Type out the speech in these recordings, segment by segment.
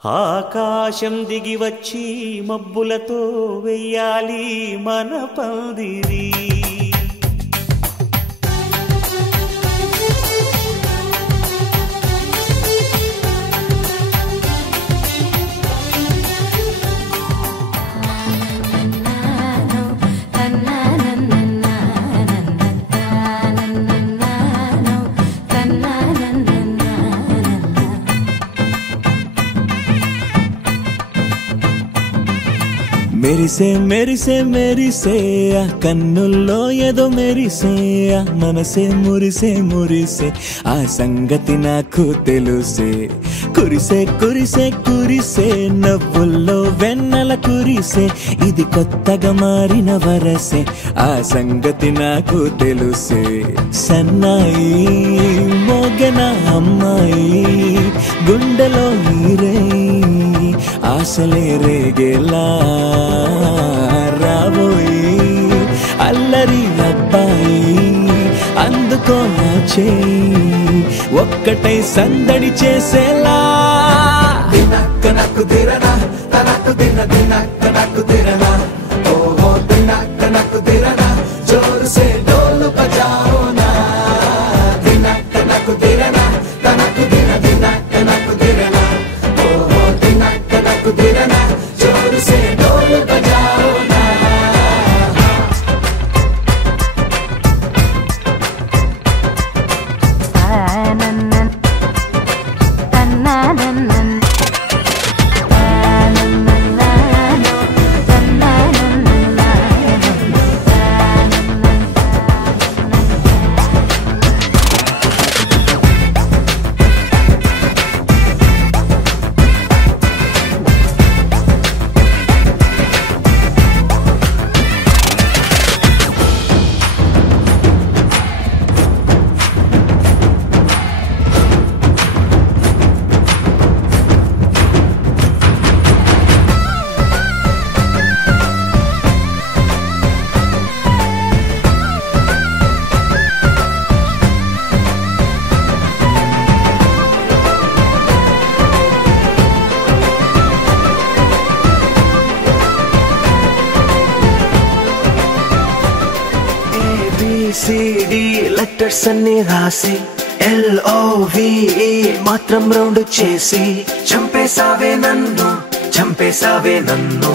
ఆకాశం దిగి వచ్చి మబ్బులతో వెయ్యాలి మన పందిరి. మెరిసే మెరిసే మెరిసే కన్నుల్లో ఏదో మెరిసే మనసే మురిసే మురిసే ఆ సంగతి నాకు తెలుసే. కురిసే కురిసే కురిసే నవ్వుల్లో వెన్నెల కురిసే ఇది కొత్తగా మారిన వరసే ఆ సంగతి నాకు తెలుసే. సన్నాయి మోగన అమ్మాయి గుండెలో ఈరే ఆశలే రేగేలా రాబోయి అల్లరి అబ్బాయి అందుకో నా చేయి ఒక్కటై సందడి చేసేలా. దినక్క నాకు దిరనా తనకు దిన దినక్క నాకు దిరనా ఓహో దినక్క నాకు దిరనా జోరు సే డోలు బజాओ నా. దినక్క నాకు దిరనా తనకు దిన దినక్క నాకు దిరనా ఓహో దినక్క నాకు దిరనా జోరు సే డోలు బజాओ నా. ABCD లెటర్స్ అన్ని రాసి LOVE మాత్రం రౌండ్ చేసి చంపేసావే నన్ను చంపేసావే నన్ను.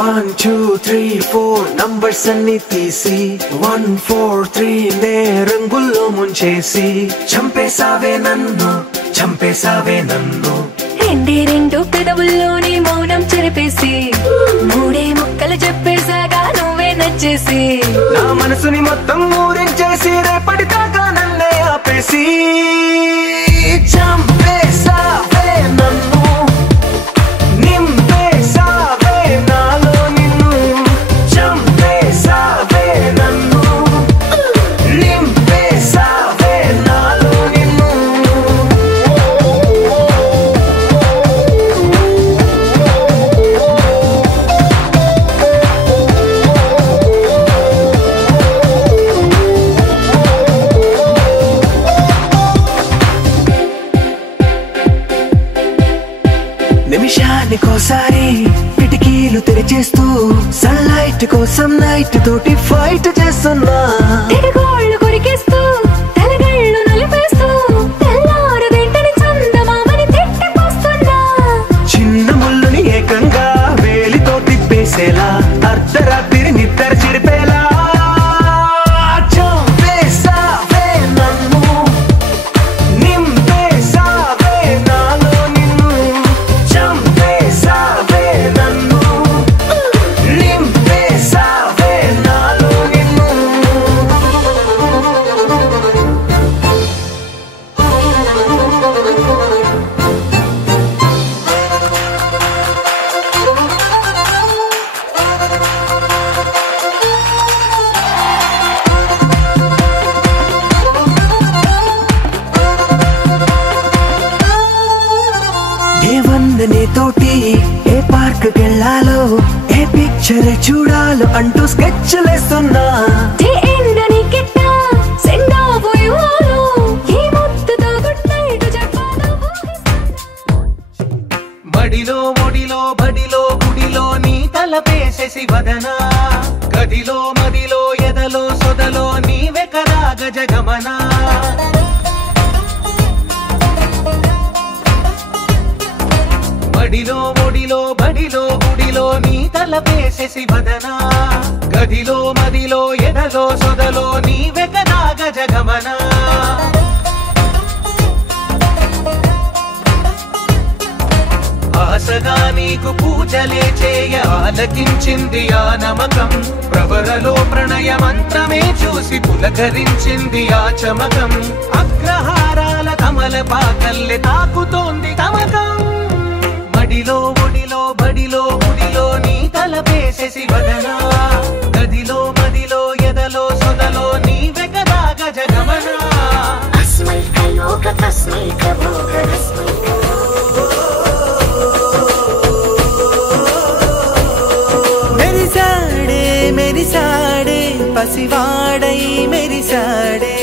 1 2 3 4 నంబర్స్ అన్ని తీసి 1 4 3 నే రంగుల్లో ముంచేసి చంపేసావే నన్ను చంపేసావే నన్ను. రెండే రెండు పెదవుల్లోని మౌనం చెరిపేసి మూడే ముక్కలు చెప్పేసాగా నువ్వే నచ్చేసి నా మనసుని మొత్తం ఊరించేసి రేపటి దాకా నన్నే ఆపేసి చంపేసావే నన్ను నింపేసావే నాలో నిన్ను. చంపేసావే నన్ను నింపేసావే నాలో నిన్ను. నిమిషానికోసారి కిటికీలు తెరిచేస్తూ సన్లైట్ కోసం నైట్ తోటి ఫైట్ చేస్తున్నా. తెగగోళ్ళు కొరికేస్తూ తలగళ్ళు నలిపేస్తూ తెల్లారు వెంటనే చందమామని తిట్టిపోస్తున్నా. చిన్న ముళ్ళుని ఏకంగా వేలితో తిప్పేసేలా అర్ధరాత్రి నిద్ర చెరిపేలా చంపేసావే నన్ను నింపేసావే నాలో నిన్ను. చంపేసావే నన్ను నింపేసావే నాలో నిన్ను. ఏ వందనే తోటి ఏ పార్క్ కెళ్ళాలో ఏ పిక్చర్ చూడాలో అంటూ స్కెచ్లేస్తున్నా. మడిలో ఒడిలో బడిలో గుడిలో నీ తలపేసేసి వదనా గదిలో మదిలో ఎదలో సొదలో నీవే కదా గజగమనా మడిలో ఒడిలో బడిలో గుడిలో నీ తలపేసేసి వదనా గదిలో మదిలో ఎదలో సొదలో నీవే కదా గజగమనా ఆశగా నీకు పూజలే చేయ ఆలకించింది ఆ నమకం ప్రవరలో ప్రణయ మంత్రమే చూసి పులకరించింది ఆ చమకం అగ్రహారాల కమల పాకల్లె తాకుతోంది తమకం మడిలో ఒడిలో బడిలో గుడిలో నీ తలపేసేసి వదనా గదిలో మదిలో ఎదలో సొదలో నీవే కదా గజగమనా అస్మై కయోగ తస్మై కభోగ రస్మై మెరిసాడే పసివాడై మెరిసాడే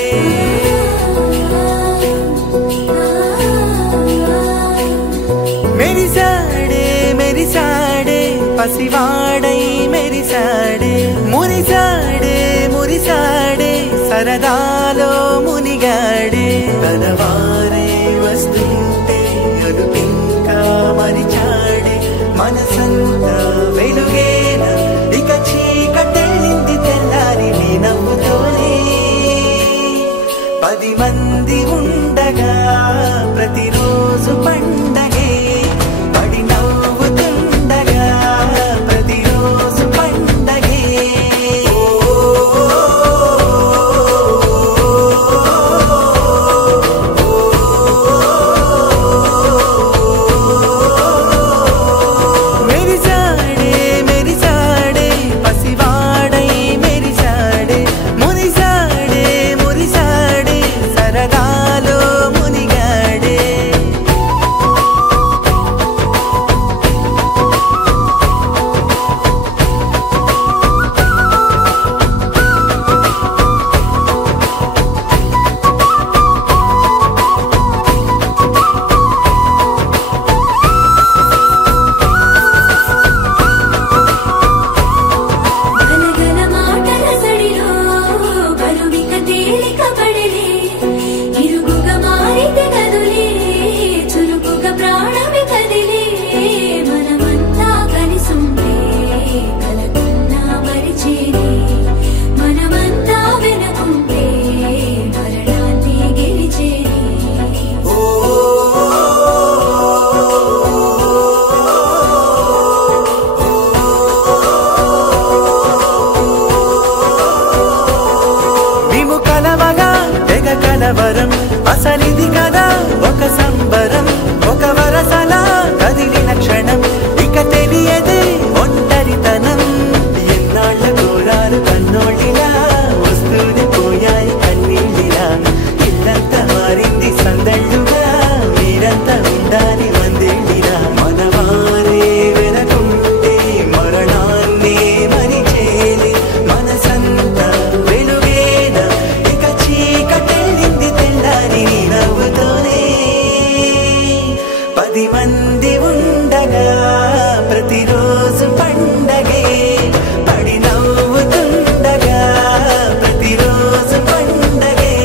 మెరిసాడే మెరిసాడే పసివాడై మెరిసాడే మురిసాడే మురిసాడే సరదాలో మునిగాడే తనవారే వస్తుంటే అరుపింకా మరిచాడే మనసంతా వెలుగేన ఇక చీకటెళ్ళింది తెల్లారి నీ నవ్వుతోనే 10 మంది ఉండగా ప్రతిరోజు పండగే పడి నవ్వుతుండగా ప్రతిరోజు పండగే మెరిసాడే మెరిసాడే పసివాడై మెరిసాడే మురిసాడే మురిసాడే సరదాలో మునిగాడే గలగల మాటల సడిలో బరువిక తేలిక పడలే ఇరుగుగా మారితే కదులే చురుకుగా ప్రాణమి కదిలే మనమంతా కలిసుంటే కలకున్నా మరిచేనే మనమంతా వెనకుంటే మరణాన్ని గెలిచేనే మేము కలవగా తెగ కలవరం అసలిది కదా ఒక సంబరం ఒక వరసలా కదిలిన క్షణం ఇక తెలియదే ఒంటరితనం ఎన్నాళ్ళ కోరాలు కన్నోళ్ళిలా వస్తూనే పోయాయి కన్నీళ్ళిలా ఇల్లంతా మారింది సందళ్ళుగా మీరంతా ఉండాలి వందేళ్ళిలా మనవారే వెనకుంటే మరణాన్ని మరిచేది మనసంతా వెలుగేన ఇక చీకటెళ్ళింది తెల్లారి నీ నవ్వుతోనే 10 మంది ఉండగా ప్రతిరోజు పండగే పడి నవ్వుతుండగా ప్రతిరోజు పండగే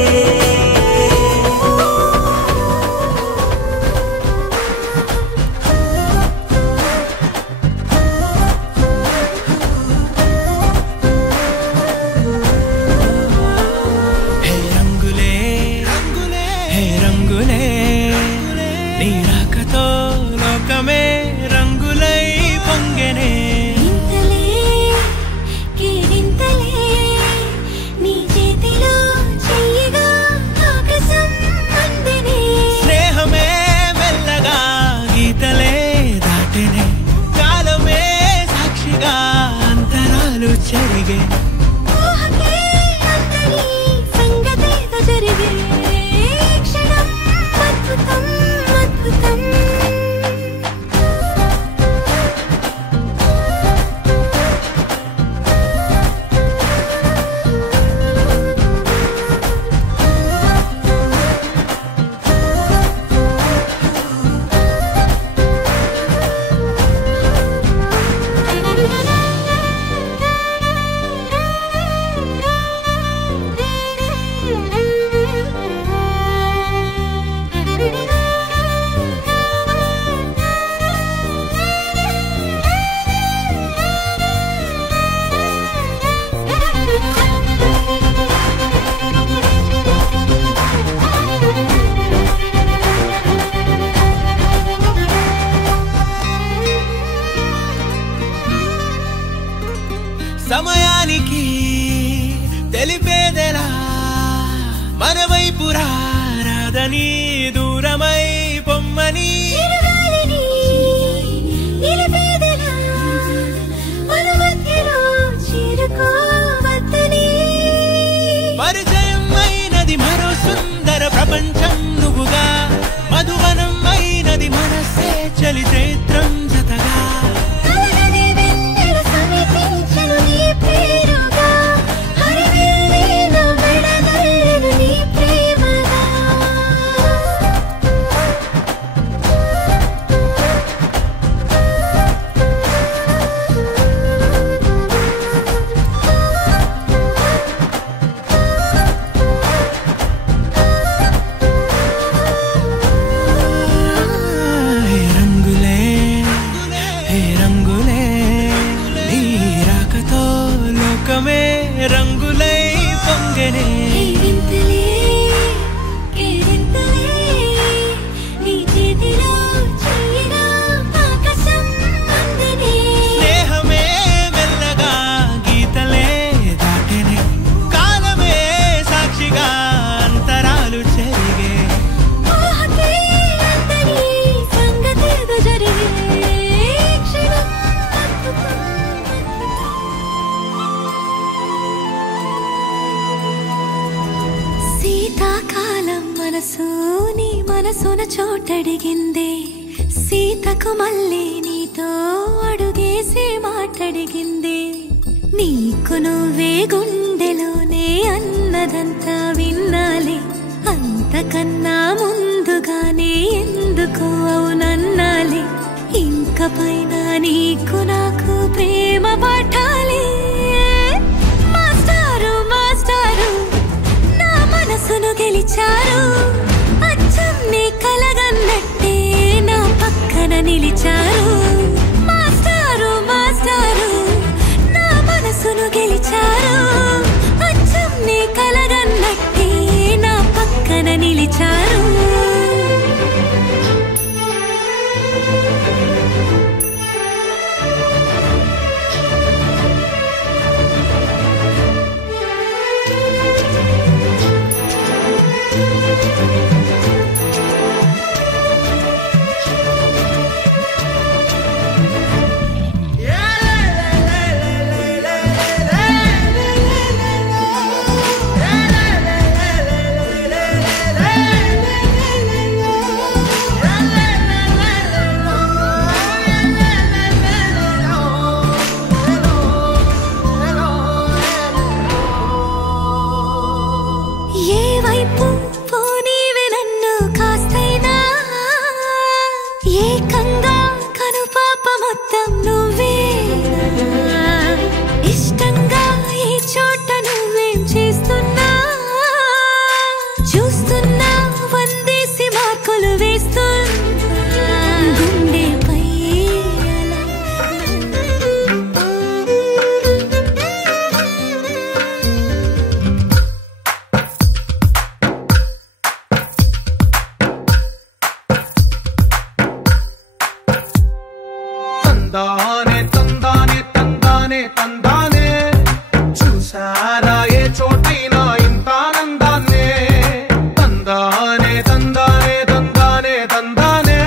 హే రంగులే హే రంగులే నీ రాకతో లోకమే రంగులై పొంగే రాదని దూరమై పొమ్మని పరిచయం అయినది మరో సుందర ప్రపంచం నువ్వుగా మధువనం అయినది మనసే చలి చైత్రం జతగా రంగులై పొంగనే స్నేహమే మెల్లగా గీతలే దాటనే కాలమే సాక్షిగా అంతరాలు చెరిగే శీతాకాలం మనసు నీ మనసున చోటడిగిందే సీతకు మళ్ళీ నీతో అడుగేసి మాటడిగిందే నీకు నువ్వే గుండెలోనే అన్నదంతా విన్నాలే అంతకన్నా ముందుగానే ఎందుకు అవునన్నాలే ఇంక పైన నీకు నాకు ప్రేమ పాఠాలే మాస్టారు మాస్టారు మనసును గెలిచారు అచ్చం నీ కలగన్నట్టే నా పక్కన నిలిచారు మాస్టారు మాస్టారు నా మనసును గెలిచారు అచ్చం నీ కలగన్నట్టే నా పక్కన నిలిచారు ఏకంగా కనుపాప మొత్తం నువ్వే ఇష్టంగా ఈ చోట నువ్వేం చేస్తున్నా చూస్తున్నా వందేసి మార్కులు వేస్తున్నా గుండెపై తందానే తందానే తందానే తందానే చూసారా ఏ చోటైనా ఇంత ఆనందాన్నే తందానే తందానే తందానే తందానే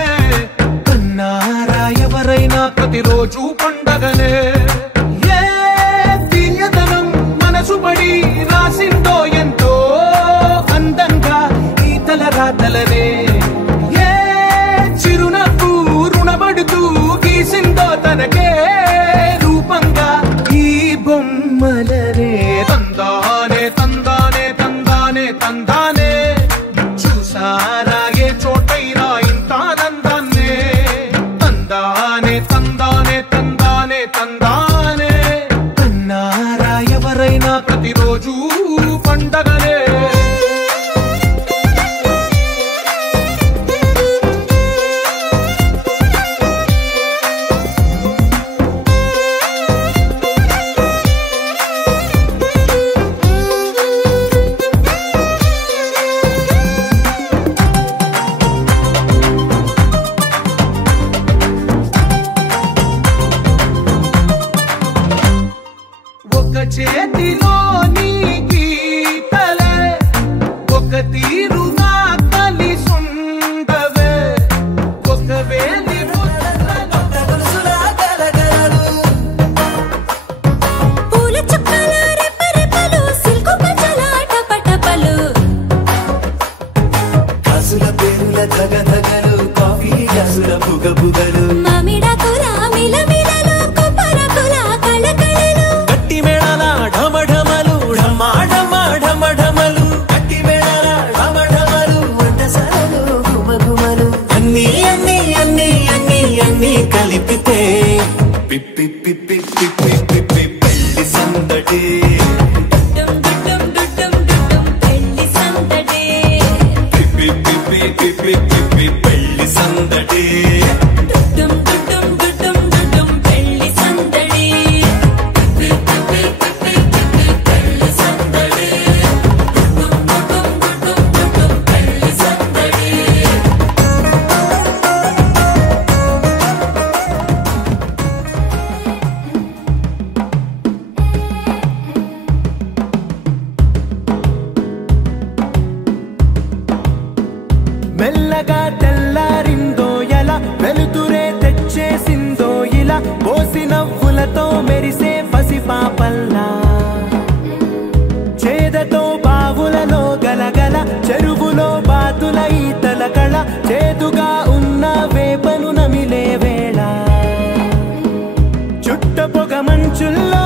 కన్నారా ఎవరైనా ప్రతిరోజు పండగనే ఏ దివ్యతనం మనసు పడి రాసిందో ఎంతో అందంగా ఈ తలరాతలనే ఏ చిరునవ్వు రుణపడుతూ గీసిందో తనకే రూపంగా ఈ బొమ్మలనే తందానే తందానే తందానే తందానే చూసారా ఏ చోటైనా ఇంత ఆనందాన్నే తందానే తందానే తందానే తందానే కన్నారా ఎవరైనా ప్రతిరోజు పండగనే చేతిలో నీ గీతలే ఒక తీరు రుచులన్నీ కలిపితే పిప్పి పిప్పి పిప్పి పిప్పి పెళ్లి సందడి పిప్పి పిప్పి పిప్పి పిప్పి పెళ్లి సందడి మెల్లగా తెల్లారిందో ఎలా వెలుతురే తెచ్చేసిందో ఇలా పోసి నవ్వులతో మెరిసే పసిపాపల్లా చేదతో బావులలో గలగల చెరువులో బాతుల ఈతల కళ చేదుగా ఉన్న వేపను నమిలే వేళ చుట్ట పొగ మంచుల్లో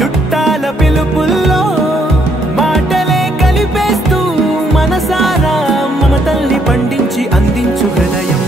చుట్టాల పిలుపుల్లో మాటలే కలిపేస్తూ మనసారా మమతల్ని పండించి అందించు హృదయం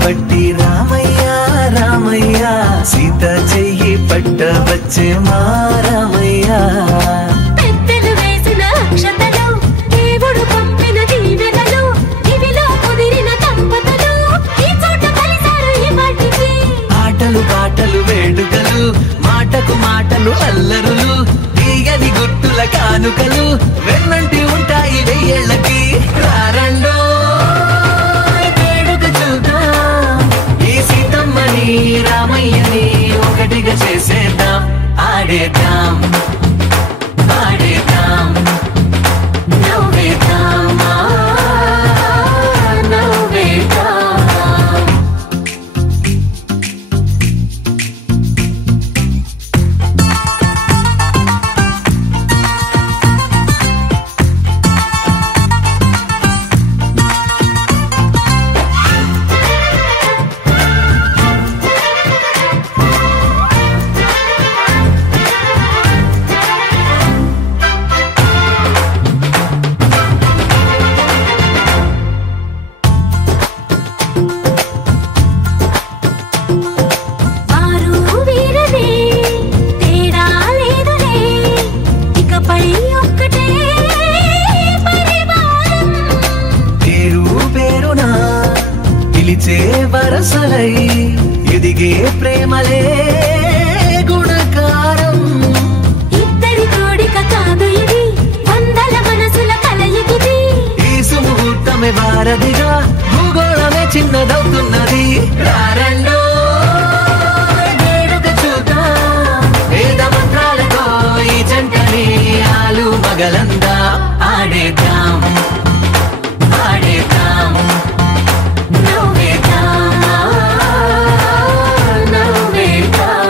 పట్టి రామయ్య రామయ్య సీత చెయ్యి పట్ట వచ్చే మా రామయ్య పెద్దలు వేసిన అక్షతలు దేవుడు పంపిన దీవెనలు ఇవిలో కుదిరిన దంపతులు ఈ చోట కలిసారు ఈ పాటికి ఆటలు పాటలు వేడుకలు మాటకు మాటలు అల్లరులు తీయని గుర్తుల కానుకలు వెన్నంటి ఉంటాయి వెయ్యేళ్ళకి రారండో రామయ్యని ఒకటిగా చేసేద్దాం ఆడేద్దాం ఆడేద్దాం నవ్వేద్దాం నవ్వేద్దాం పగలందా ఆడేద్దాం ఆడేద్దాం నవ్వేద్దాం నవ్వేద్దాం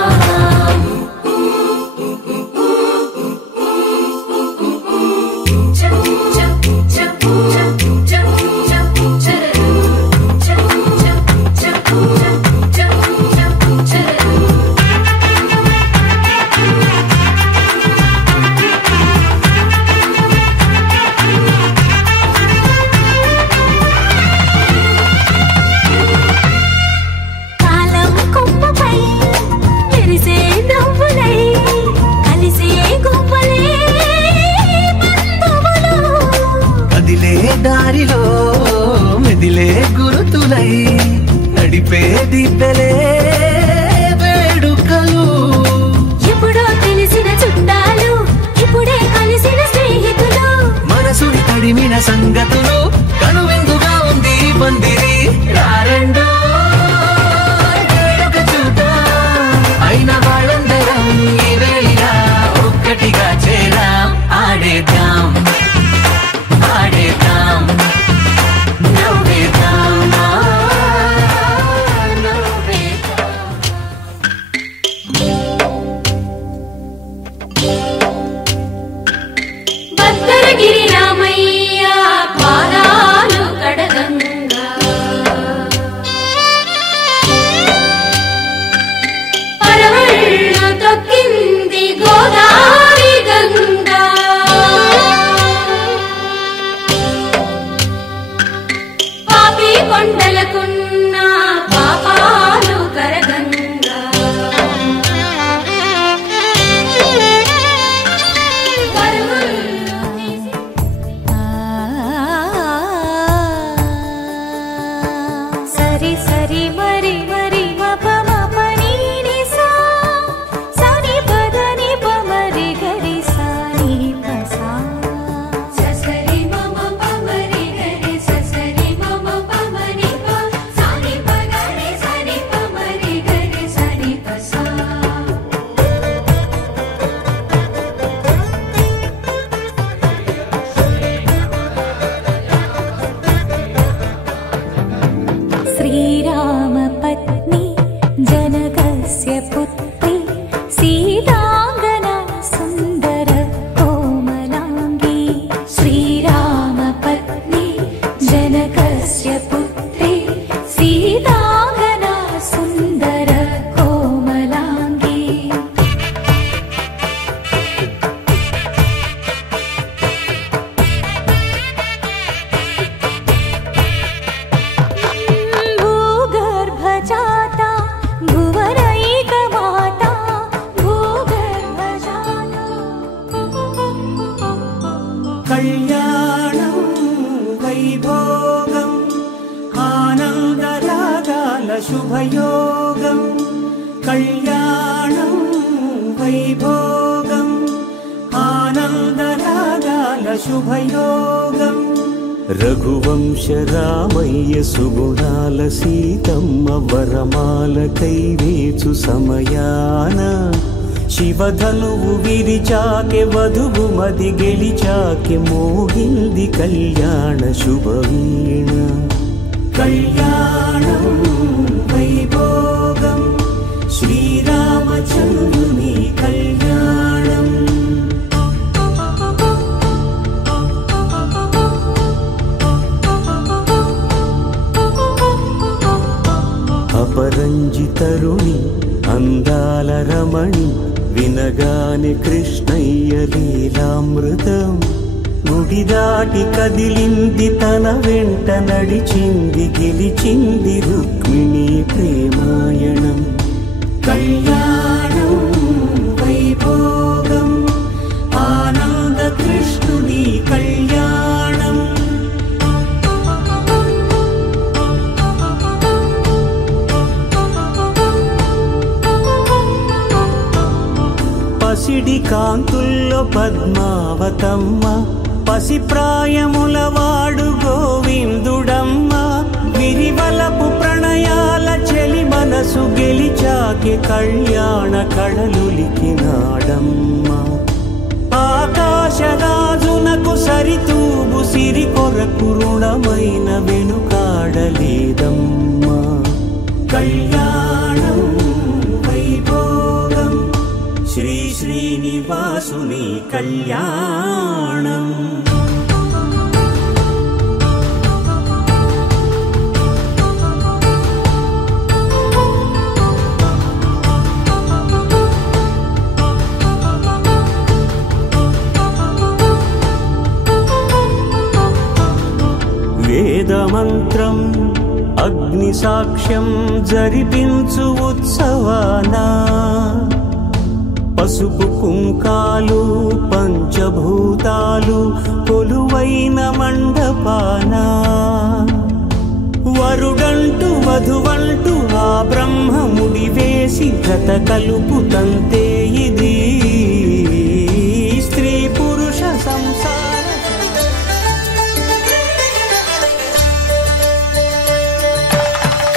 దారిలో మెదిలే గురుతులై నడిపే దిబ్బెలే వేడుకలు ఎప్పుడో తెలిసిన చుట్టాలు ఇప్పుడే కలిసిన స్నేహితులు మనసుని తడిమిన సంగతులు కనువిందుగా ఉంది పందిరి రారండో వేడుక చూద్దాం అయిన వాళ్ళందరం ఈ వేళ ఒక్కటిగా చేరాం ఆడేద్దాం ఆడేద్దాం నవ్వేద్దాం భద్రగిరి రామయ్య పాదాలు కడగంగా పరవళ్ళు తొక్కింది గోదావరి గంగా పాపి కొండలకున్న పాపాలు కరగంగా సరి సరి మరి మరి మప మప నీ ని సా సని పద ని ప మరి గరి సా ని ప సా ససరి మమ ప మరి గరి ససరి మమ ప మరి ప సా ని ప గరి సా ని ప మరి గరి సా ని ప సా శ్రీరామ పత్ని జనకస్య పుత్రి సీతాంగనా సుందర కోమలాంగి శ్రీరామ పత్ని జనకస్య పుత్రి సీతాంగనా సుందర కోమలాంగి భూగర్భజాతా భువనైకమాతా భూగర్భజాతా కళ్యాణం వైభోగం ఆనందరాగాల శుభయోగం కళ్యాణం వైభోగం ఆనందరాగాల శుభయోగం రఘువంశ రామయ్య సుగుణాల సీతమ్మ వరమాల కైవేచు సమయాన శివధనువు విరిచాకె వధువు మది గెలిచాకె మోగింది కళ్యాణ శుభవీణ కళ్యాణం వైభోగం శ్రీరామచంద్రుని కళ్యాణం అపరంజి తరుణి అందాల రమణి వినగానే కృష్ణయ్య లీలామృతం గుడి దాటి కదిలింది తన వెంట నడిచింది గెలిచింది రుక్మిణి ప్రేమాయణం కళ్యాణం వైభోగం ఆనంద కృష్ణుని కళ్యాణం పసిడి కాంతుల్లో పద్మావతమ్మ పసిప్రాయముల వాడు గోవిందుడమ్మ విరివలపు ప్రణయాల చెలి మనసు గెలిచాకే కళ్యాణ కళలులికినాడమ్మ ఆకాశరాజు సరితూగు సిరి కొరకు రుణమైన వెనుకాడలేదమ్మా. కళ్యాణం వైభోగం శ్రీ శ్రీనివాసుని కళ్యాణం. వేదమంత్రం అగ్ని సాక్ష్యం జరిపించు ఉత్సవానా, పసుపు కుంకాలు పంచభూతాలు కొలువైన మండపానా, వరుడంటూ వధువంటూ ఆ బ్రహ్మముడి వేసి జత కలుపుతంతే ఇది స్త్రీ పురుష సంసార.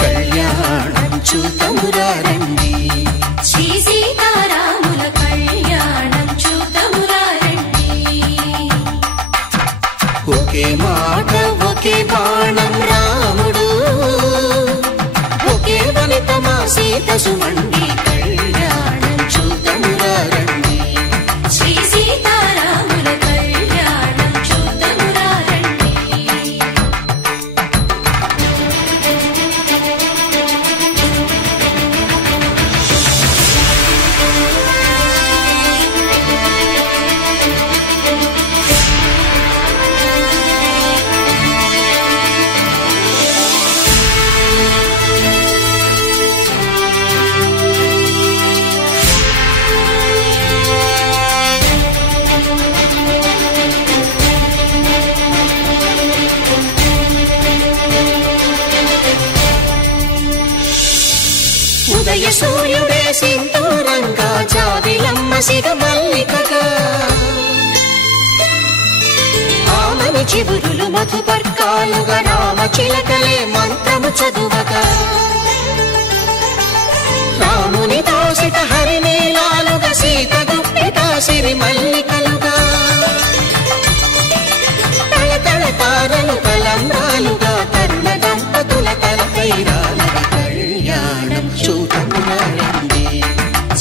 కళ్యాణం చూతమురారండి, శ్రీ సీతారాముల కళ్యాణం చూతమురారండి. ఒకే మాట ఒకే బాణం రాముడు, ఒకే వనిత మా సీత సుమండి. కళ్యాణం చూతమురారండి, శ్రీ సీతారాముల కళ్యాణం చూతమురారండి. ఉదయ సూర్యుడే సింధూరంగా, జాబిలమ్మ సిగ మల్లికగా, ఆమని చిగురులు మధుపర్కాలుగా, రామ చిలకలే మంత్రము చదువగా, రాముని దోసిట హరినీలాలుగా, సీత గుప్పిట సిరి మల్లికలుగా, తళతళ తారలు తలంబ్రాలుగా, తరుణ దంపతుల తలపైరాలుగా. కళ్యాణం చూతమురారండి,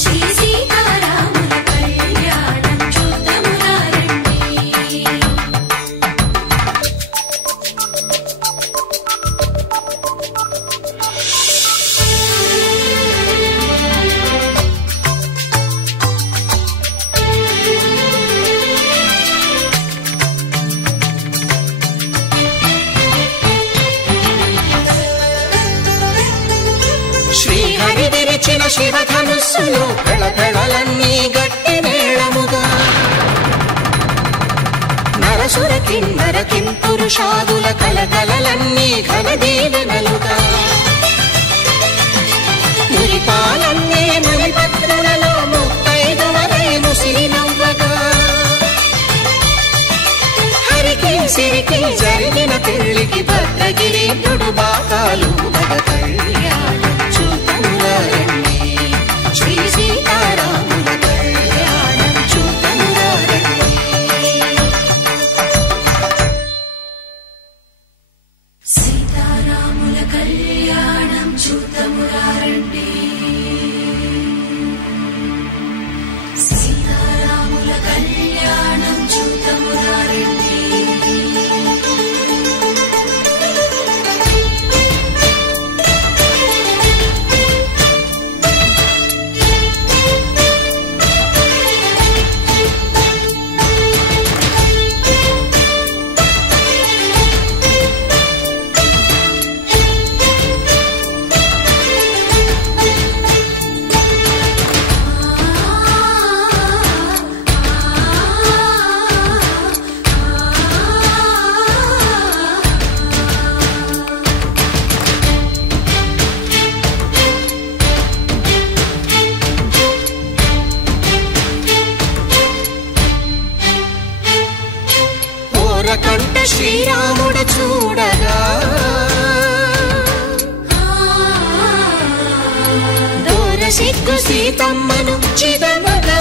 శ్రీ సీతారాముల కళ్యాణం చూతమురారండి. శ్రీహరి విరిచిన శివధనుస్సులో కళకళలన్నీ గట్టి మేళముగా, నరసుర కిన్నర కింపురుషాదుల కలకలలన్నీ ఘన దీవెనలుగా, మురిపాలన్నీ మునిపత్రులలో ముత్తైదువలై ముసిరి నవ్వగా, హరికి సిరికి జరిగిన పెళ్లికి భద్రగిరీంద్రుడు బాకాలు మగ. కళ్యాణం చూతమురారండి, శ్రీ సీతారాముల కళ్యాణం చూతమురారండి. సీతారాముల కళ్యాణం చూతమురారండి. సీతారాముల కళ్యాణం చూతమురారండి. కంట శ్రీరాముడు చూడగా, దూర సిగ్గు సీతమ్మను చిదమగా,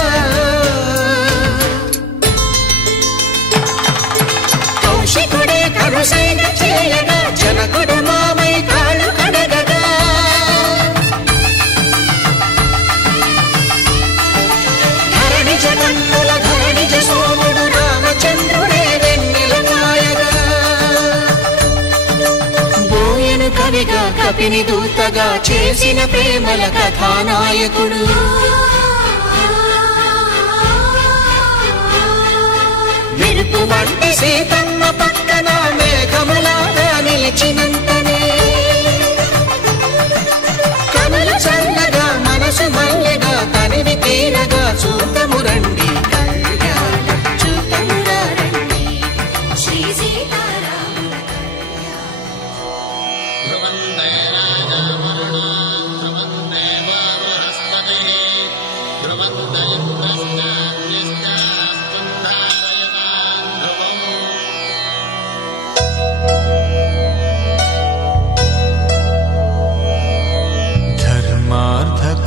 కపిని దూతగా చేసిన ప్రేమల కథానాయకుడు. మెరుపు వంటి సీతమ్మ పక్కన మేఘములాగా నిలిచినంతనే కనులు చల్లగా మనసు మల్లెగా తనివి తీరగా చూతము రండి కళ్యాణం చూతము రండి శ్రీ సీతారాముల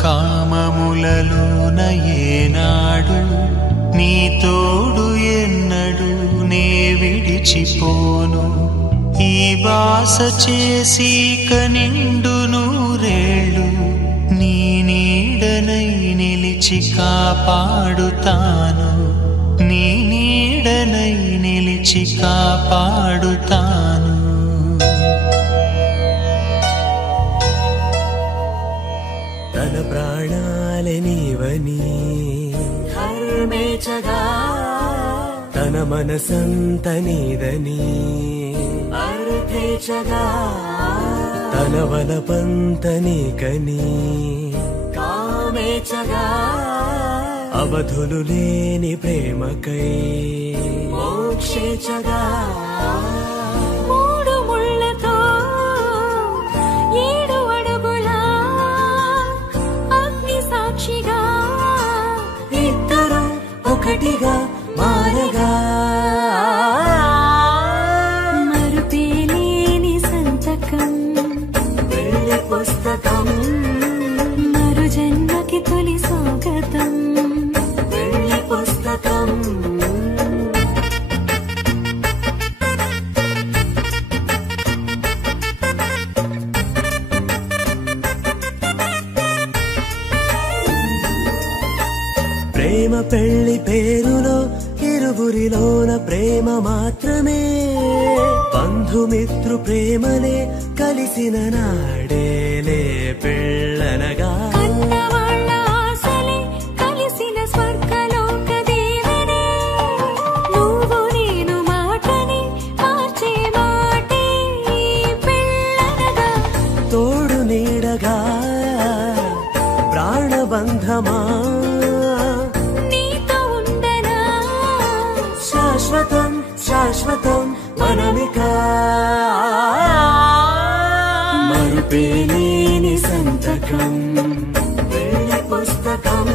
కామములలోన ఏనాడు నీ తోడు ఎన్నడు నే విడిచిపోను. ఈ బాస చేసి కనిండు నూరేళ్ళు నీ నీడనై నిలిచి కాపాడుతాను. నీ నీడనై నిలిచి కాపాడుతాను. తన ప్రాణాలే నీవని ధర్మేచగా తన మనసంత నీదని అర్థేచగా తన వలపంత నీకని కామేచగా అవధులు లేని ప్రేమకై మోక్షేచగా మూడు ముళ్ళతో 7 అడుగుల అగ్ని సాక్షిగా ఇద్దరు ఒకటిగా మారగా మరుపేలేని సంతకం వెళ్ళి పుస్తకం మరు జన్మకి తొలి స్వాగతం వెళ్ళి పుస్తకం ప్రేమ పెళ్లి పేరులో ఇరువురిలోన ప్రేమ మాత్రమే బంధుమిత్రు ప్రేమలే కలిసిన నాడేలే పెళ్ళనగా కన్నవాళ్ళ ఆశలే కలిసిన స్వర్గలోక దేవనే నువ్వు నేను మాటని మార్చే మాటే పెళ్ళనగా తోడు నీడగా ప్రాణబంధమా నీతో ఉండనా శాశ్వతం శాశ్వతం మనమిక మరుపేలేని సంతకం వెళ్ళి పుస్తకం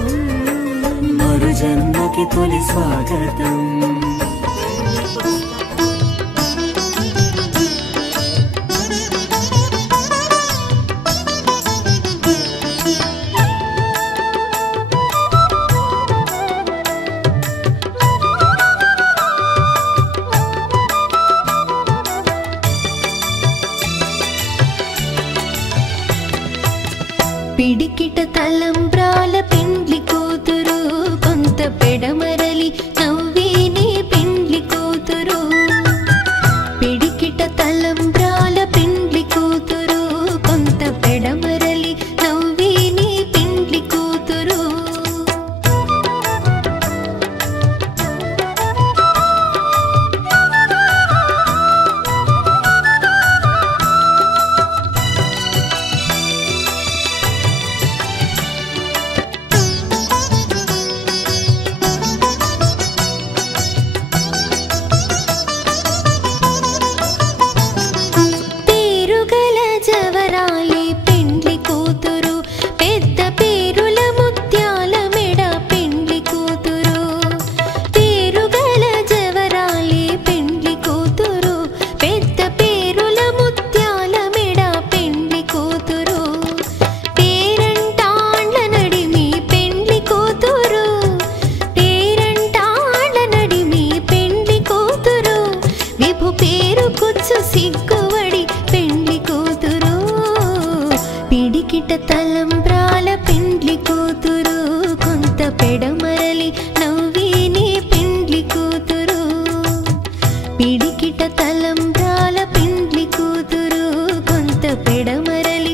మరు జన్మకి తొలి స్వాగతం పిడికిట తలంబ్రాల పెండ్లి కూతురు కొంత పెడమరలి నవ్విని పెండ్లి కూతురు పిడికిట తలంబ్రాల పెండ్లి కూతురు కొంత పెడమరలి నవ్విని పెండ్లి కూతురు తలంబ్రాల పెండ్లి కూతురు కొంత పెడమరలి నవ్విని పెండ్లి కూతురు పిడికిట తలంబ్రాల పెండ్లి కూతురు కొంత పెడమరలి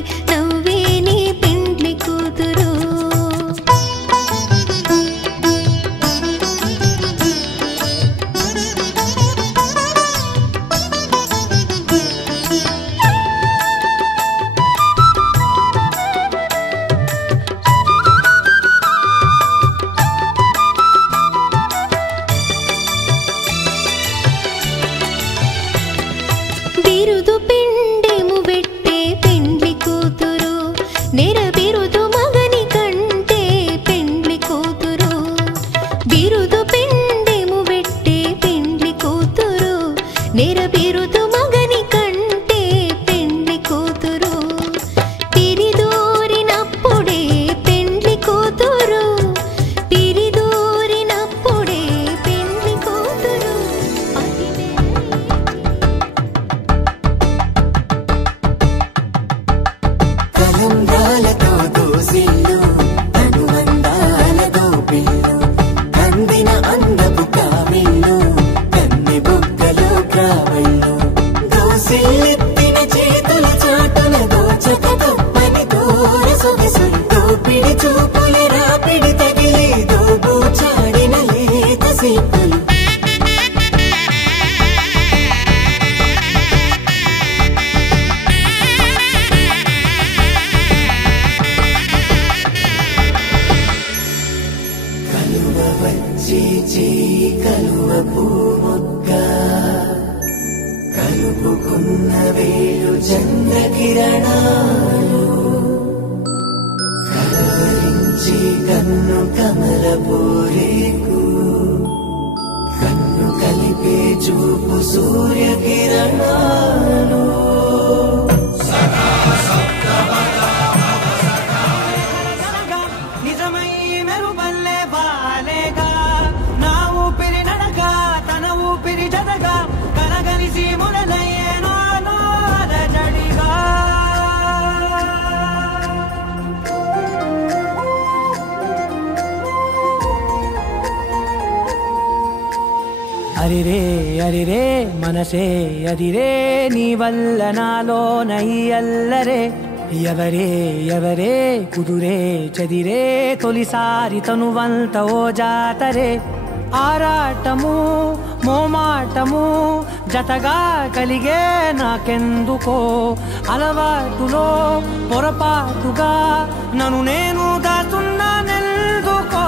వచ్చి చేయి కలువ పూముక్క కలుపుకున్న వేలు చంద్రకిరణాలు కలవరించి కన్ను కమల పూరేకు కన్ను కలిపే చూపు సూర్యకిరణాలు నిజమై మెరుపల్లే బాలేగా నా ఊపిరి నడక తన ఊపిరి జతగా కలగలిసి మురలయ్యే నాలో అలజడిగా అరిరే అరిరే మనసే అదిరే నీ వల్ల నాలో నై అల్లరే ఎవరే ఎవరే కుదురే చదిరే తొలిసారి తనువంత ఓ జాతరే ఆరాటము మోమాటము జతగా కలిగే నాకెందుకో అలవాటులో పొరపాటుగా నన్ను నేను దాచున్నానెందుకో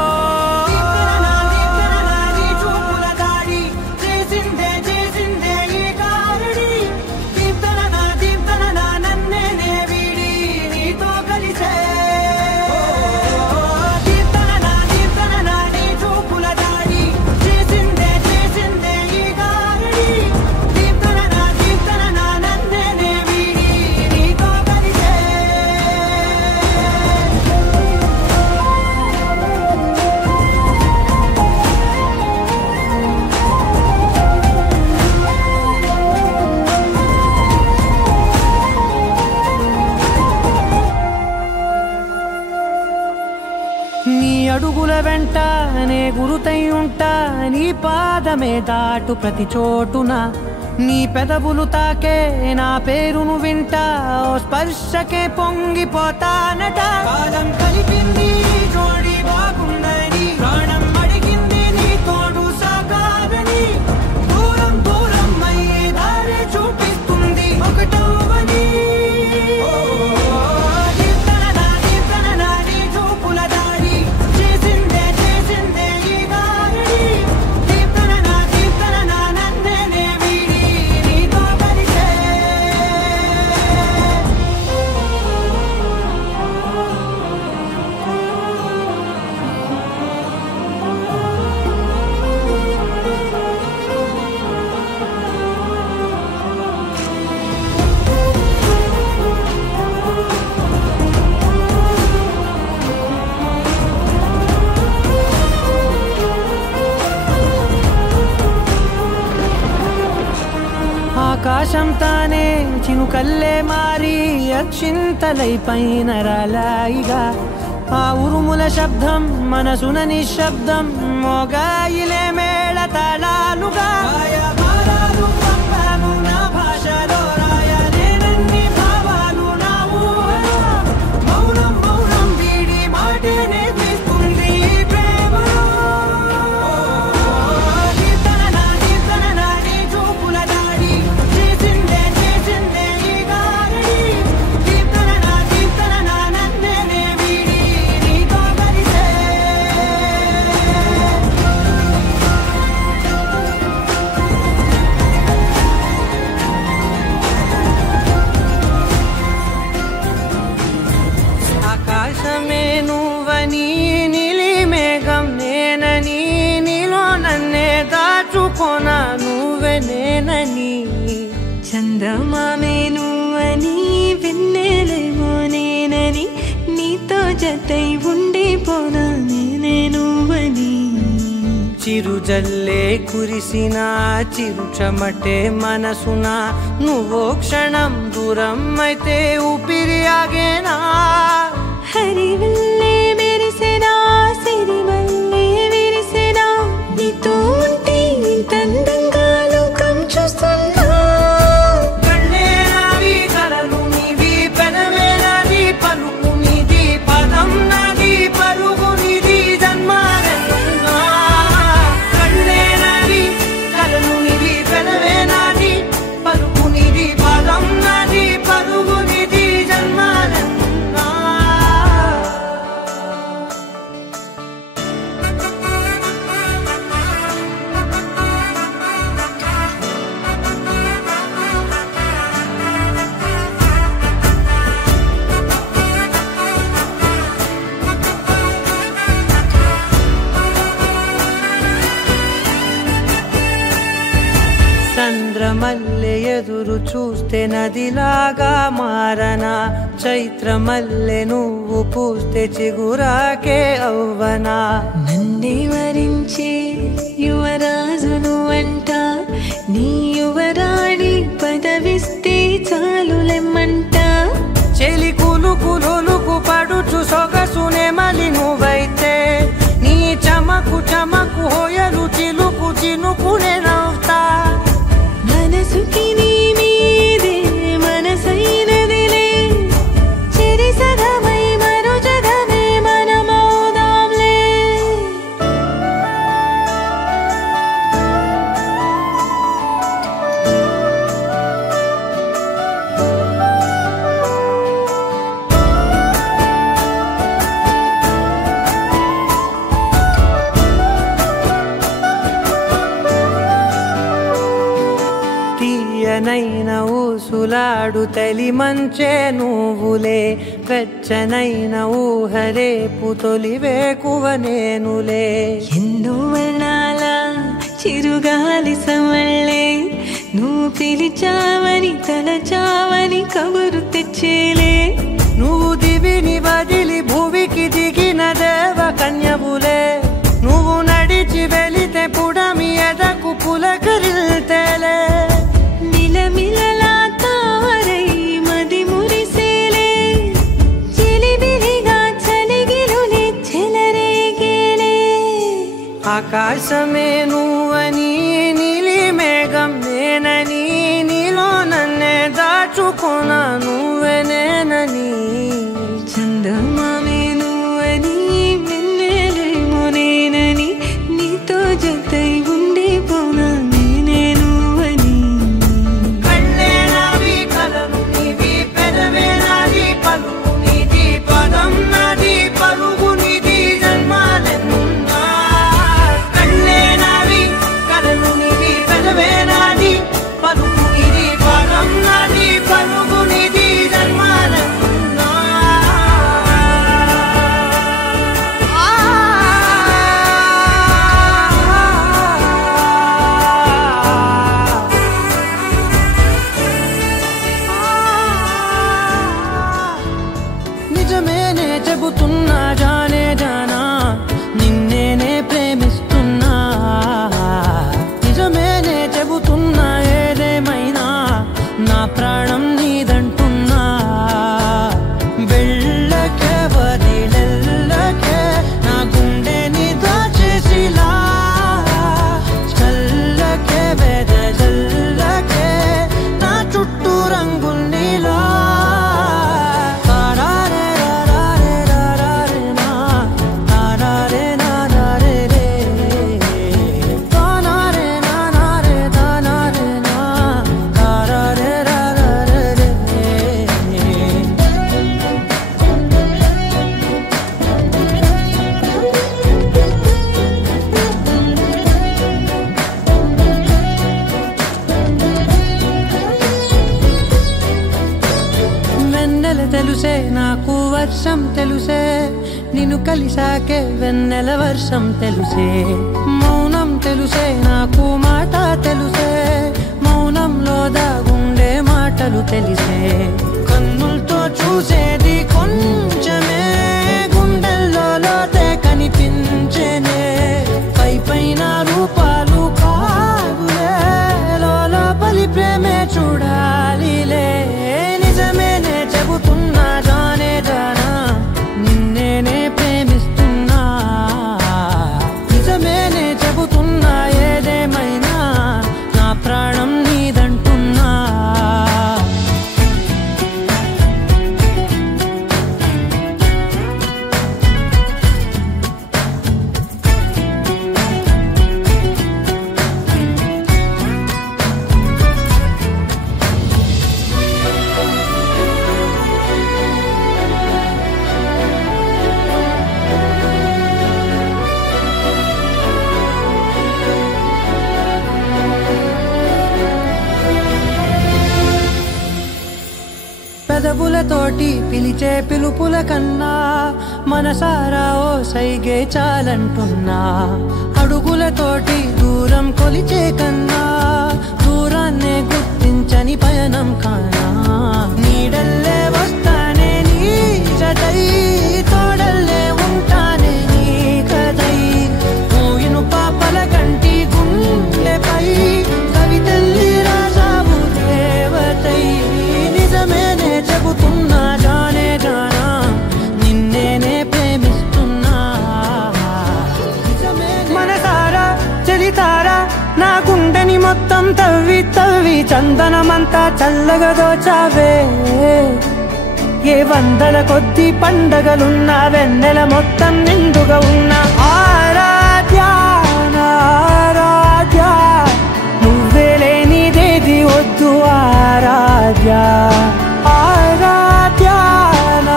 అడుగుల వెంట నే గురుతై ఉంటా నీ పాదమే దాటు ప్రతి చోటున నీ పెదవులు తాకే నా పేరును వింటా ఓ స్పర్శకే పొంగిపోతానట కాలం కలిపింది జోడి బాగుందని ప్రాణం అడిగింది నీ తోడు సాగాలని దూరం దూరం అయ్యే దారి చూపిస్తుంది ఒకటవని ఆకాశం తానే చినుకల్లే మారి అక్షింతలై పైన రాలాయిగా ఆ ఉరుముల శబ్దం మనసున నిశ్శబ్దం మోగాయిలే మేళ తాళాలుగా నా భాషలో రాయలేనన్ని భావాలు నా ఊహలో మౌనం మౌనం వీడి మాటే నేర్పిస్తుంది ప్రేమలో ఆకాశమే నువ్వని నీలి మేఘం నేనని నీలో నన్నే దాచుకోనా నువ్వే నేనని చందమామే నువ్వని వెన్నెలేమో నేనని నీతో జతై ఉండిపోనా నేనే నువ్వని చిరుజల్లే కురిసిన చిరుచమటే మనసున నువ్వో క్షణం దూరం అయితే ఊపిరి ఆగేనా హరివల్లే మెరిసెనా సిరివల్లే విరిసెనా నీతో ఉంటే ఇంతందంగా లోకం చూస్తున్నా కళ్ళే నావి కలలు నీవి పెనవే నాది పలుకు నీది పదం నాది పరుగు నీది జన్మారెన్నా కళ్ళే నావి కలలు నీవి పెనవే నాది పలుకు నీది పదం నాది పరుగు నీది జన్మారెన్నా చంద్రమల్లె ఎదురు చూస్తే నదిలాగా మారనా చైత్రమల్లె నువ్వు పూస్తే చిగురాకే అవ్వనా నన్నే వరించి యువరాజును అంట నీ యువరాణి పదవిస్తే చాలులెమ్మంట చెలి కులుకు పడుచు సొగసునే మలి నువ్వైతే నీ చమకు చమకు హోయలు చిలుకు చినుకునే నవ్వుతా మనసుకి నీ మీదే మనసైనదిలే చెరి సగమై మరో జగమే మనమౌదాంలే తీయనైన ఊసులాడు తలి మంచే నువ్వులే వెచ్చనైన ఊహరేపు తొలి వేకువ నేనులే ఎన్నో వర్ణాల చిరుగాలి సమళ్ళే నువ్వు పిలిచావని తలచావని కబురు తెచ్చేలే నువ్వు దివిని వదిలి భూమికి దిగిన దేవ కన్యవులే నువ్వు నడిచి వెళితే పుడమి ఎదకు పులకరిల్తేలే మిలమిలలా తారై మది మురిసేలే చిలిబిలిగా చలిగిలునే చెలరేగేలే ఆకాశమే నువ్వని నీలి మేఘం నేనని నీలో నన్నే దాచుకున్న నువ్వే నేనని చందమామే నువ్వని వెన్నెలేమో నేనని నీతో జతై ఉండే పోనా నేనే నువ్వని కళ్ళే నావి కలలు నీవి పెదవే నాది పలుకు నీది పదం నాది పలుగు నీది జన్మాలెన్నున్నా కళ్ళే నావి కలలు నీవి పెదవే నాది పలుకు నీది పదం నాది పలుగు నీది జన్మాలెన్నున్నా నిజమేనే చెబుతున్నా జానే జానా నిన్నేనే ప్రేమిస్తున్నా నిజమేనే చెబుతున్నా ఏదేమైనా నా ప్రాణం నీదంటున్నా వెళ్ళకే వదిలెల్లకే నా గుండెని దాచేసిలా చల్లకే వెదజల్లకే నా చుట్టూ రంగుల్నిలా వెన్నెల తెలుసే నాకు వర్షం తెలుసే నిన్ను కలిసాకే వెన్నెల వర్షం తెలుసే మౌనం తెలుసే నాకు మాట తెలుసే మౌనంలో దాగుండే మాటలు తెలిసే కన్నులతో చూసేది కొంచెమే గుండెల్లో లోతే కనిపించేనే పై పైన రూపాలు కాదులే లోపలి ప్రేమే చూడాలిలే నిజమేనే చెబుతున్నా జానే జానా నిన్నేనే ప్రేమిస్తున్నా నిజమేనే చెబుతున్నా ఏదేమైనా నా ప్రాణం నీదంటున్నా పెదవులతోటి పిలిచే పిలుపుల కన్నా మనసారా ఓ సైగే చాలంటున్నా అడుగులతోటి దూరం కొలిచే కన్నా దూరాన్నే గుర్తించని పయనం కానా నీడల్లే వస్తానే నీ జతై తోడల్లే ఉంటానే నీ కదై మూయిను పాపల కంటి గుండెపై కవితల్లి రాజావు దేవతై నిజమేనే చెబుతున్నా జానే జానా నిన్నేనే ప్రేమిస్తున్నా మనసారా చలితారా నా గుండెని మొత్తం తవ్వి తవ్వి చందనమంతా చల్లగా దోచావే ఏ వందల కొద్ది పండగలున్నా వెన్నెల మొత్తం నిండుగా ఉన్నా ఆరాధ్యా ఆరాధ్యా నువ్వే లేనిదేది వద్దు ఆరాధ్యా ఆరాధ్యా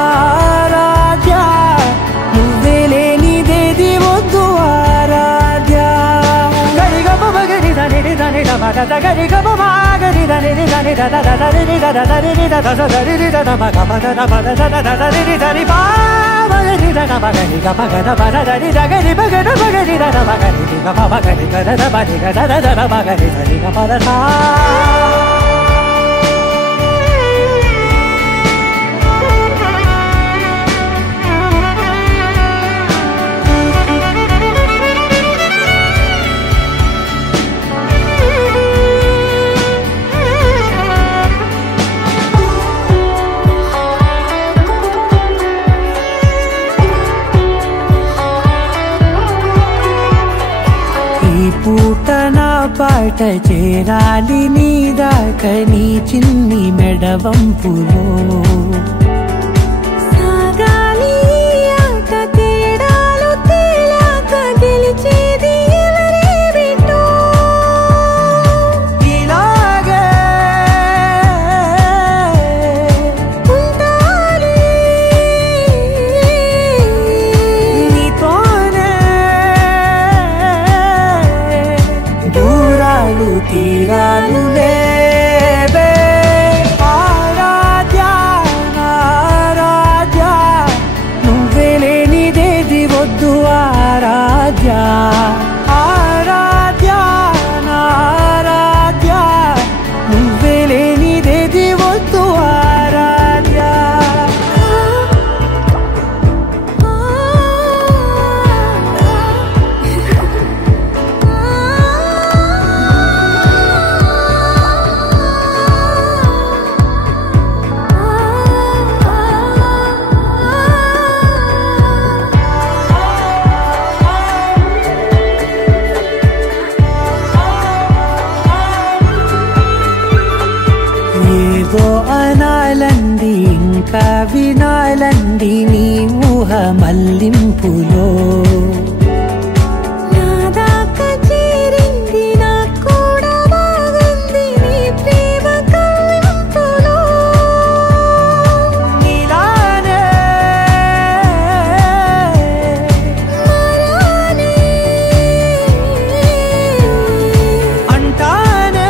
ఆరాధ్యా నువ్వే లేనిదేది వద్దు ఆరాధ్యా గరిగ బగరి దని దని దమగ గరిగ బగరి దని దని దద దరి దద దరి దద దరి దద మగ దద దరి దరి బా బగరి దద బగరి గ బగద బద దరి దగరి బగద బగరి దద బగరి గ బగరి దద బగరి దద దద బగరి దరి గ బద సా పూట నా పాట చేరాలి నీ దాకా నీ చిన్ని మెడవంపులో సాగాలి ఆట తేడాలు తేలాక గెలిచేది ఎవరే బిడ్డో ఇలాగే ఉంటాలి నీతోనే దూరాలు తీరాలు లేవే ఆరాధ్యా ఆరాధ్యా నువ్వే లేనిదేది వద్దు ఆరాధ్యా ఆరాధ్యా ఆరాధ్యా నువ్వే లేనిదేది వద్దు ఆరాధ్యా ఏదో అనాలండి ఇంకా వినాలండి నీ ఊహ మల్లింపులో నా దాకా చేరింది నాకు కూడా బాగుంది నీ ప్రేమ కవింపులో నీలానే మరానే అంటానే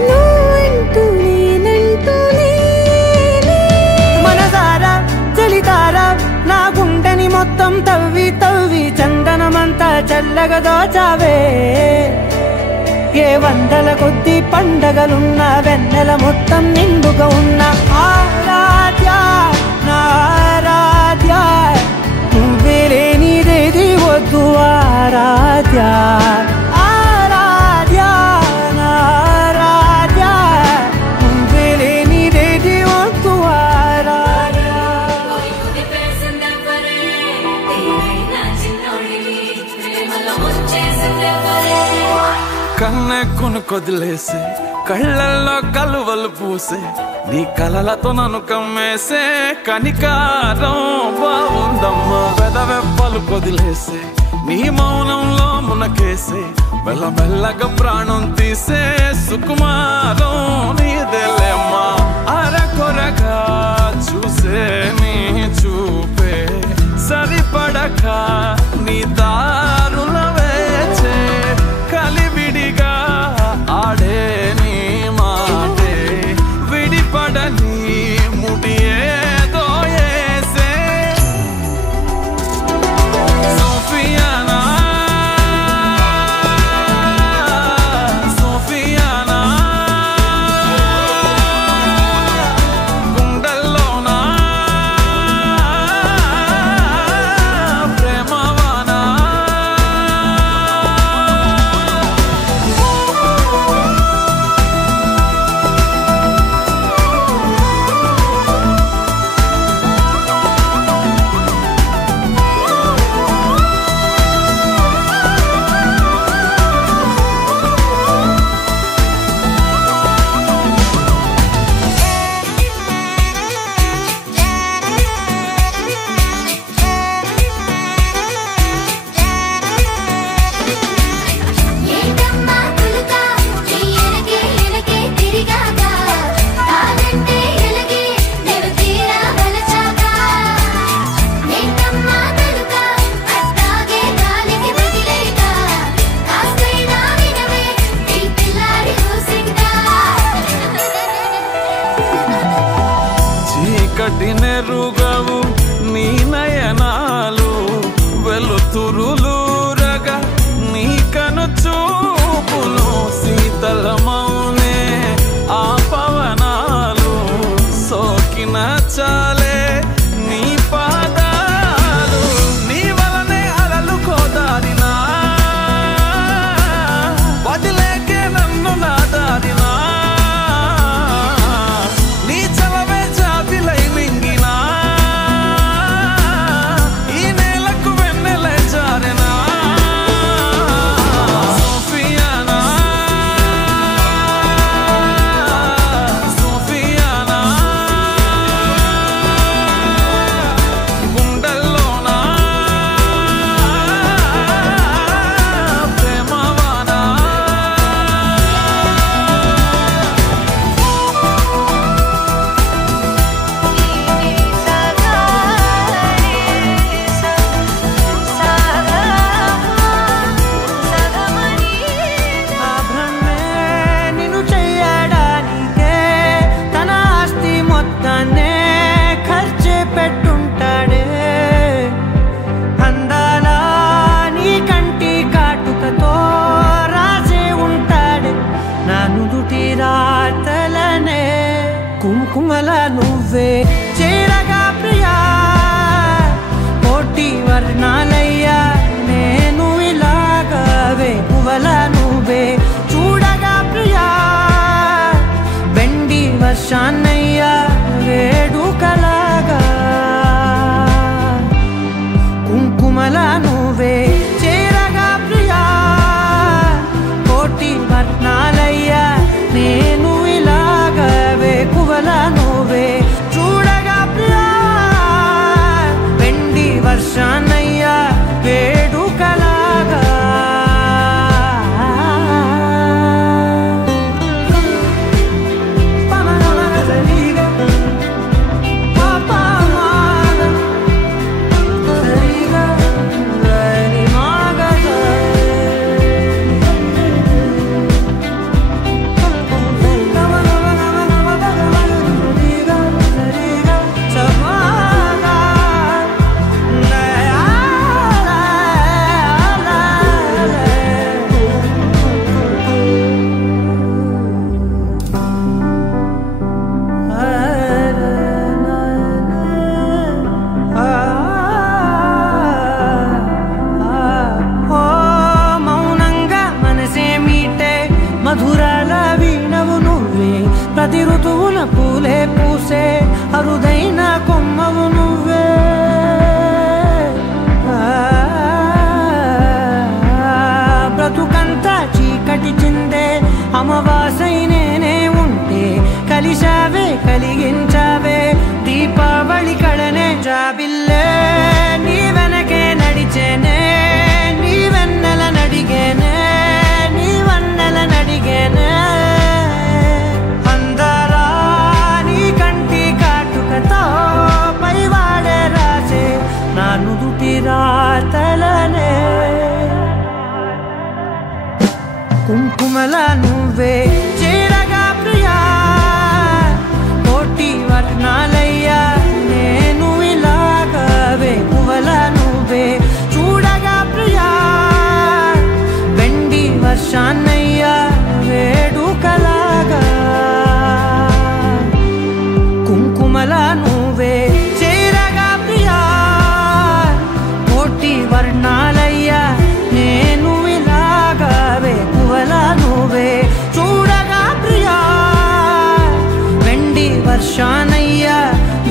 నువ్వంటూ నేనంటూ లేనే మనసారా చలితారా నా గుండెని మొత్తం తవ్వి తవ్వి చందనమంతా చల్లగా దోచావే ఏ వందల కొద్ది పండగలున్నా వెన్నెల మొత్తం నిండుగా ఉన్న ఆరాధ్యా నా ఆరాధ్యా నువ్వే లేనిదేది వద్దు ఆరాధ్యా ఆరాధ్యా నా ఆరాధ్యా నువ్వే లేనిదేది వద్దు ఆరాధ్యా కన్నెక్కును కొదిలేసే కళ్ళల్లో కలువలు పూసే నీ కలలతో నన్ను కమ్మేసే కనికారం బాగుందమ్మా వెదవెప్పలు కొదిలేసే నీ మౌనంలో మునకేసే మెల్లమెల్లగా ప్రాణం తీసే సుకుమారం నీదేలేమ్మా అరకొరగా చూసే నీ చూపే సరిపడక నీ దారుల వేచే కలివిడిగా ఆడే నీ మాటే విడిపడని ముడియేదో నెత్తురులూరగా నీ కను చూపులో శీతలమౌనే ఆ పవనాలు సోకిన చాలే నీ పాదాలు నీ వలనే అలలు కోదారినా వదిలేకే నన్ను నా దారినా నీ చలవే జాతిలై మింగినా ఈ నేలకు వెన్నెలై జారెనా సోఫియానా సోఫియానా గుండెల్లోనా ప్రేమవానా ఆ బ్రహ్మే నిన్ను చెయ్యడానికే తన ఆస్తి మొత్తాన్నే ఖర్చు పెట్టుంటాడే అందాల నీ కంటి కాటుకతో రాసే ఉంటాడే నా నుదుటి రాతలనే కుంకుమల నువ్వే చేరగా ప్రియా కోటి వర్ణాలయ్యా నేను ఇలాగవే పువ్వల నువ్వే చూడగా ప్రియా వెండి వర్షాన్నయ్యా వేడుకలాగా కుంకుమల నువ్వే చేరగా ప్రియా కోటి వర్ణాలయ్యా నేను ఇలాగవే పువ్వల నువ్వే చూడగా ప్రియా వెండి వర్షాన్నయ్యా వేడుకలాగా మౌనంగా మనసే మీటే మధురాల వీణవు నువ్వే ప్రతి ఋతువుల పూలే పూసే అరుదైన కొమ్మవు నువ్వే బ్రతుకంతా చీకటి చిందే అమవాసై నేనే ఉంటే కలిశావే కలిగించావే దీపావళి కళనే జాబిల్లే నీ వెనకే నడిచేనే నీ వెన్నెల నడిగేనే నీ వన్నెల నడిగేనే అందరా నీ కంటి కాటుకతో పైవాడే రాసే నా నుదుటి రాతలనే కుంకుమల నువ్వే చేరగా ప్రియా కోటి వర్ణాలయ్యా నేను ఇలాగవే పువ్వల నువ్వే చూడగా ప్రియా వెండి వర్షాన్నయ్యా వేడుకలాగా కుంకుమల నువ్వే చేరగా ప్రియా కోటి వర్ణాలయ్యా నేను ఇలాగవే పువ్వల నువ్వే చూడగా ప్రియా వెండి వర్షానయ్యా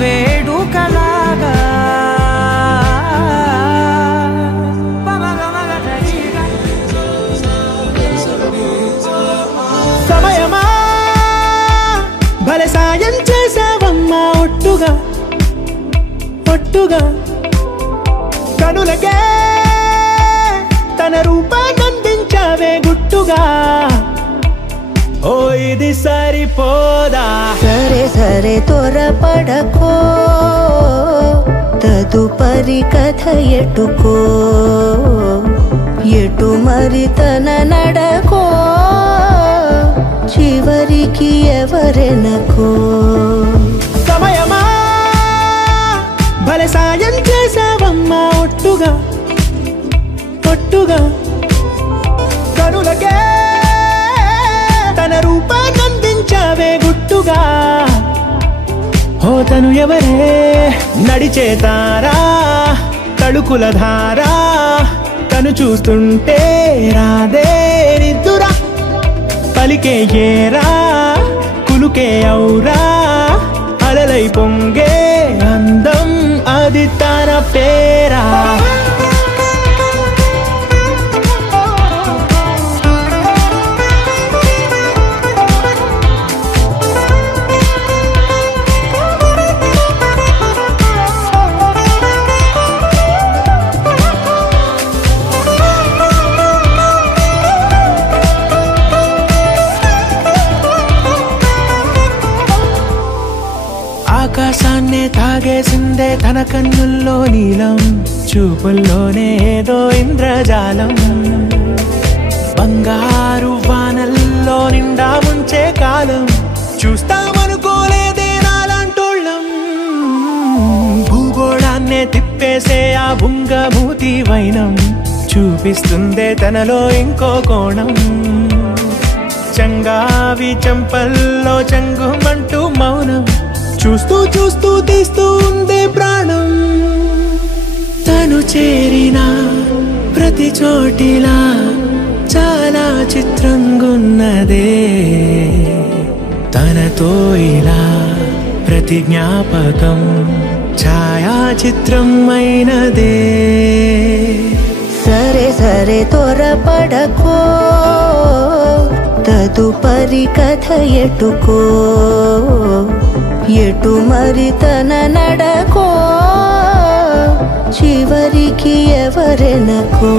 వేడుకలాగా సమయమా భలే సాయం చేసావమ్మా ఒట్టుగా ఒట్టుగా కనులకే తన రూపాన్నందించావే గుట్టుగా ఓ ఇది సరిపోదా సరే సరే త్వరపడకో తదుపరి కథ ఎటుకో ఎటు మరి తన నడకో చివరికి ఎవరెనకో సమయమా భలే సాయం చేసావమ్మా ఒట్టుగా తను ఎవరే నడిచే తారా తళుకుల ధారా తను చూస్తుంటే రాదే నిద్దురా పలికే ఏరా కులుకే ఔరా అలలై పొంగే అందం అది తన పేరా ఆకాశాన్నే తాగేసిందే తన కన్నుల్లో నీలం చూపుల్లోనే ఏదో ఇంద్రజాలం బంగారు వానల్లో నిండా ఉంచే కాలం చూస్తామనుకోలేదే నాలాంటోళ్ళం భూగోళాన్నే తిప్పేసే ఆ బుంగమూతి వైనం చూపిస్తుందే తనలో ఇంకో కోణం చంగావి చంపల్లో చంగుమంటూ మౌనం చూస్తూ చూస్తూ తీస్తూ ఉందే ప్రాణం తను చేరిన ప్రతి చోటిలా చాలా చిత్రంగున్నదే తనతో ఇలా ప్రతి జ్ఞాపకం ఛాయాచిత్రం అయినదే సరే సరే త్వరపడకో తదుపరి కథ ఎటుకో ఎటు మరి తన నడకో చివరికి ఎవరెనకో